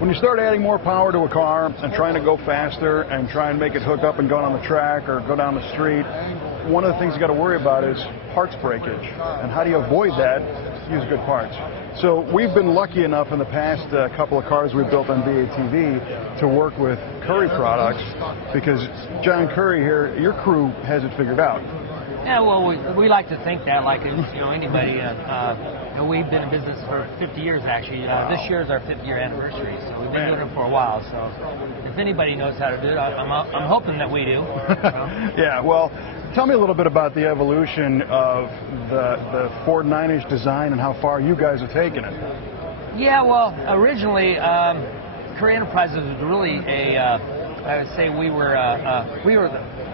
When you start adding more power to a car and trying to go faster and try and make it hook up and go on the track or go down the street, one of the things you got to worry about is parts breakage. And how do you avoid that? Use good parts. So we've been lucky enough in the past couple of cars we've built on V8TV to work with Currie products, because John Currie here, your crew has it figured out. Yeah, well, we like to think that, like anybody. We've been in business for 50 years, actually. This year is our 50-year anniversary, so we've been doing it for a while. So if anybody knows how to do it, I'm hoping that we do. Yeah, well, tell me a little bit about the evolution of the Ford 9-inch design and how far you guys have taken it. Yeah, well, originally, Currie Enterprises was really I would say we were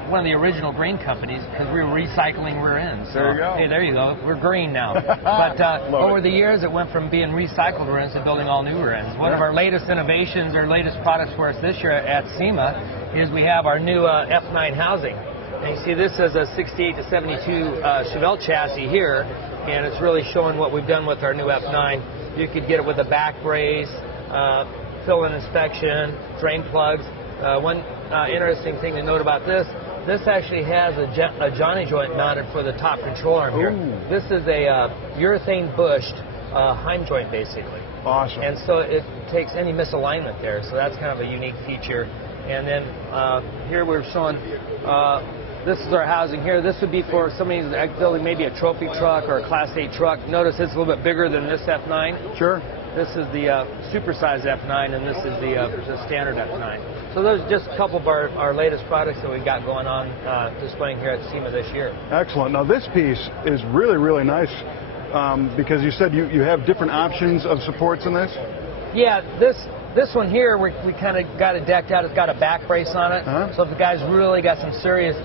one of the original green companies, because we were recycling rear ends. So, there you go. Hey, there you go. We're green now. But over the years, it went from being recycled rear ends to building all new rear ends. One of our latest innovations, our latest products for us this year at SEMA, is we have our new F9 housing. And you see this is a 68 to 72 Chevelle chassis here, and it's really showing what we've done with our new F9. You could get it with a back brace, fill-in inspection, drain plugs. One interesting thing to note about this actually has a Johnny joint mounted for the top control arm here. Ooh. This is a urethane bushed Heim joint, basically. Awesome. And so it takes any misalignment there, so that's kind of a unique feature. And then here we're showing, this is our housing here. This would be for somebody who's building maybe a trophy truck or a Class 8 truck. Notice it's a little bit bigger than this F9. Sure. This is the supersized F9, and this is the standard F9. So those are just a couple of our latest products that we've got going on displaying here at SEMA this year. Excellent. Now this piece is really, really nice because you said you have different options of supports in this? Yeah, this one here, we kind of got it decked out. It's got a back brace on it. So if the guy's really got some serious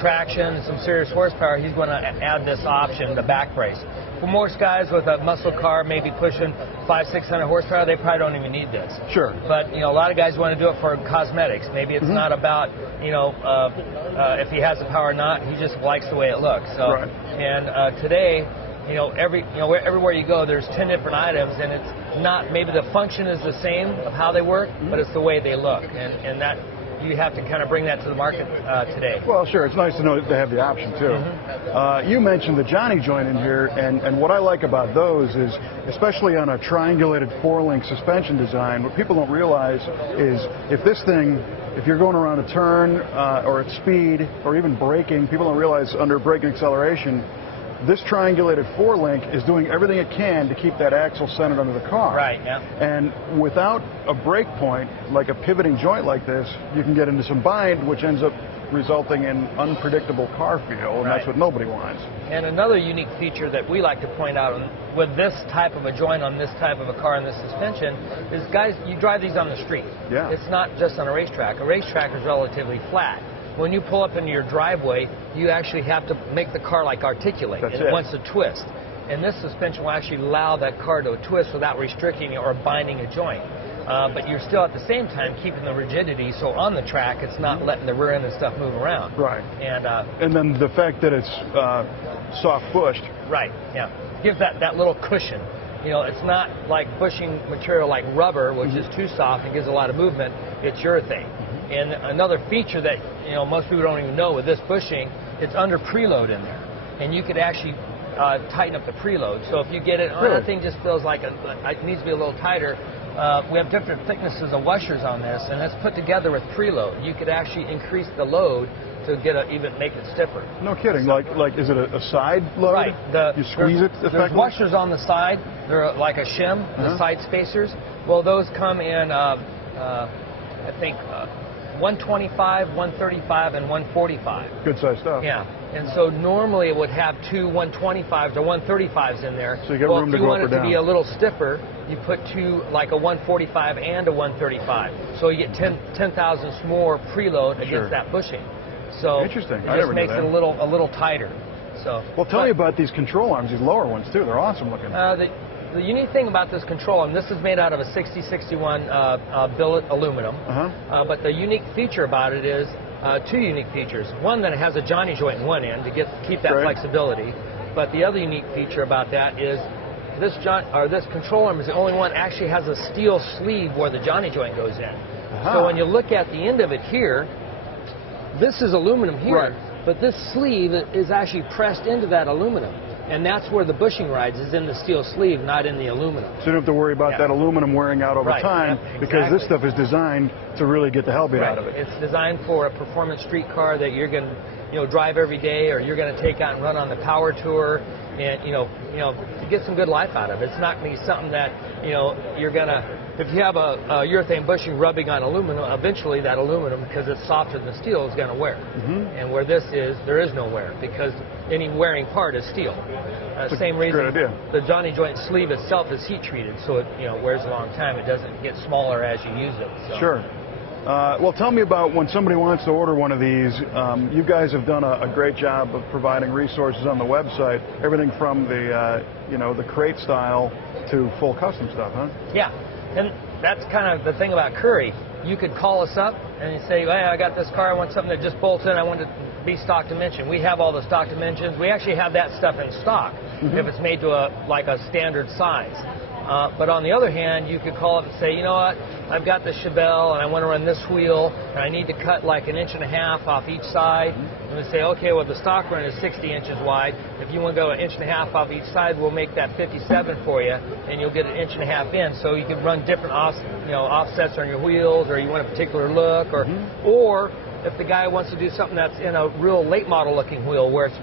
traction, some serious horsepower, he's going to add this option, the back brace. For most guys with a muscle car, maybe pushing 500-600 horsepower, they probably don't even need this. Sure. But a lot of guys want to do it for cosmetics. Maybe it's not about if he has the power or not. He just likes the way it looks. So, right. And today, everywhere you go, there's 10 different items, and it's not, maybe the function is the same of how they work, but it's the way they look, and that you have to kind of bring that to the market today. Well, sure, it's nice to know that they have the option too. You mentioned the Johnny joint in here, and what I like about those is, especially on a triangulated 4-link suspension design, what people don't realize is if you're going around a turn or at speed or even braking, people don't realize under braking acceleration, this triangulated 4-link is doing everything it can to keep that axle centered under the car. Right, yeah. And without a brake point, like a pivoting joint like this, you can get into some bind, which ends up resulting in unpredictable car feel, and that's what nobody wants. And another unique feature that we like to point out with this type of a joint on this type of a car and this suspension is, guys, you drive these on the street. Yeah. It's not just on a racetrack. A racetrack is relatively flat. When you pull up into your driveway, you actually have to make the car articulate. It wants to twist. And this suspension will actually allow that car to twist without restricting it or binding a joint. But you're still at the same time keeping the rigidity, so on the track it's not letting the rear end and stuff move around. Right. And then the fact that it's soft bushed. Right, yeah. Gives that little cushion. It's not like bushing material like rubber, which is too soft and gives a lot of movement. It's urethane. And another feature that most people don't even know with this bushing, it's under preload in there, and you could actually tighten up the preload. So if you get it, that thing just feels like it needs to be a little tighter. We have different thicknesses of washers on this, and it's put together with preload. You could actually increase the load to even make it stiffer. No kidding. So, like is it a side load? Right. You squeeze it effectively? There's washers on the side. They're like a shim, the side spacers. Well, those come in, I think, 125, 135, and 145. Good size stuff. Yeah. And so normally it would have two 125s or 135s in there. So you get room to go up or down. If you want it to be a little stiffer, you put two, like a 145 and a 135. So you get 10 thousandths more preload against that bushing. So interesting. It just makes it a little tighter. So. Well, tell me about these control arms, these lower ones too. They're awesome looking. The unique thing about this control arm, this is made out of a 6061 billet aluminum. But the unique feature about it is two unique features. One, that it has a Johnny joint in one end to keep that flexibility. But the other unique feature about that is this control arm is the only one that actually has a steel sleeve where the Johnny joint goes in. So when you look at the end of it here, this is aluminum here, but this sleeve is actually pressed into that aluminum. And that's where the bushing rides, is in the steel sleeve, not in the aluminum. So you don't have to worry about that aluminum wearing out over time, because this stuff is designed to really get the hell beat out of it. It's designed for a performance street car that you're going to drive every day, or you're going to take out and run on the power tour, and to get some good life out of it. It's not going to be something that you're going to. If you have a urethane bushing rubbing on aluminum, eventually that aluminum, because it's softer than steel, is going to wear. And where this is, there is no wear, because any wearing part is steel. Same reason the Johnny joint sleeve itself is heat treated, so it wears a long time. It doesn't get smaller as you use it. So. Sure. Well, tell me about when somebody wants to order one of these. You guys have done a great job of providing resources on the website. Everything from the the crate style to full custom stuff, huh? Yeah. And that's kind of the thing about Currie. You could call us up and you say, hey, I got this car, I want something that just bolts in, I want it to be stock dimension. We have all the stock dimensions. We actually have that stuff in stock if it's made to a standard size. But on the other hand, you could call up and say, you know what, I've got this Chevelle and I want to run this wheel and I need to cut like 1.5 inches off each side. And we say, okay, well, the stock run is 60 inches wide. If you want to go 1.5 inches off each side, we'll make that 57 for you, and you'll get 1.5 inches in. So you can run different offsets on your wheels, or you want a particular look, or if the guy wants to do something that's in a real late model looking wheel where it's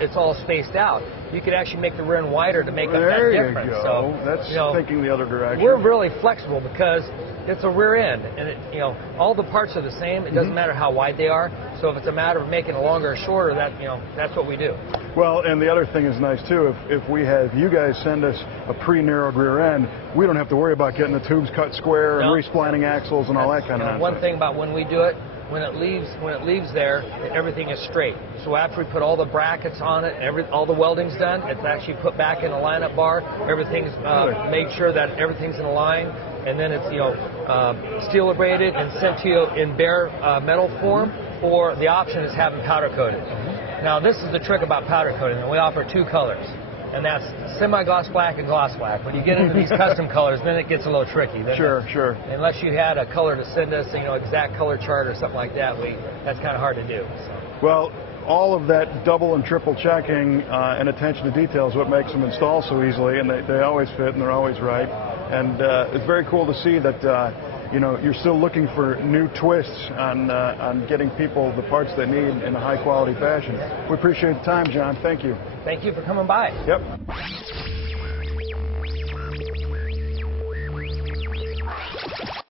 it's all spaced out, you could actually make the rim wider to make up that difference. There you go. That's thinking the other direction. We're really flexible because it's a rear end, and all the parts are the same. It doesn't matter how wide they are. So if it's a matter of making it longer or shorter, that's what we do. Well, and the other thing is nice too. If we have you guys send us a pre-narrowed rear end, we don't have to worry about getting the tubes cut square and resplining axles and all that kind of nonsense. One thing about when we do it, when it leaves there, everything is straight. So after we put all the brackets on it, all the welding's done, it's actually put back in the lineup bar. Everything's made sure that everything's in a line, and then it's steel abraded and sent to you in bare metal form, or the option is having powder coated. Now this is the trick about powder coating, and we offer 2 colors. And that's semi-gloss black and gloss black. When you get into these custom colors, then it gets a little tricky. Sure. Unless you had a color to send us, exact color chart or something like that, that's kind of hard to do. So. Well, all of that double and triple checking and attention to detail is what makes them install so easily, and they always fit and they're always right. And it's very cool to see that you're still looking for new twists on getting people the parts they need in a high quality fashion. We appreciate the time, John. Thank you. Thank you for coming by. Yep.